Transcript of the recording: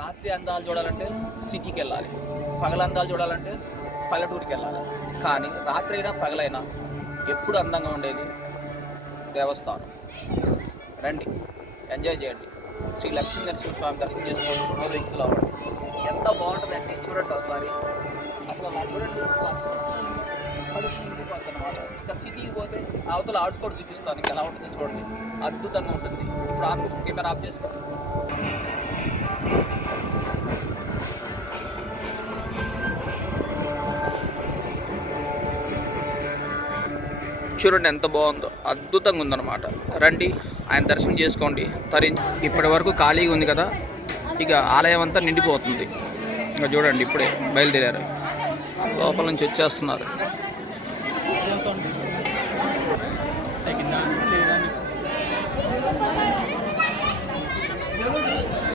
రాత్రి అందాలు చూడాలంటే సిటీకి వెళ్ళాలి, పగల అందాలు చూడాలంటే పల్లెటూరుకి వెళ్ళాలి. కానీ రాత్రి అయినా పగలైనా ఎప్పుడు అందంగా ఉండేది దేవస్థానం. రండి, ఎంజాయ్ చేయండి. శ్రీ లక్ష్మీ నరసింహస్వామి దర్శనం చేసుకోండి. 2 వ్యక్తులు అవ్వండి. ఎంత బాగుంటుందంటే చూడండి ఒకసారి. అసలు అలా చూడండి, అనమాట. ఇంకా సిటీకి పోతే అవతల ఆర్ట్స్ కూడా చూపిస్తాను, ఇంకా ఎలా ఉంటుందో చూడండి. అద్భుతంగా ఉంటుంది. ఇప్పుడు కెమెరా ఆఫ్ చేసుకో. చూడండి ఎంత బాగుందో, అద్భుతంగా ఉందన్నమాట. రండి, ఆయన దర్శనం చేసుకోండి. ఇప్పటి వరకు ఖాళీగా ఉంది కదా, ఇక ఆలయం అంతా నిండిపోతుంది. ఇంకా చూడండి, ఇప్పుడే బయలుదేరారు, లోపల నుంచి వచ్చేస్తున్నారు.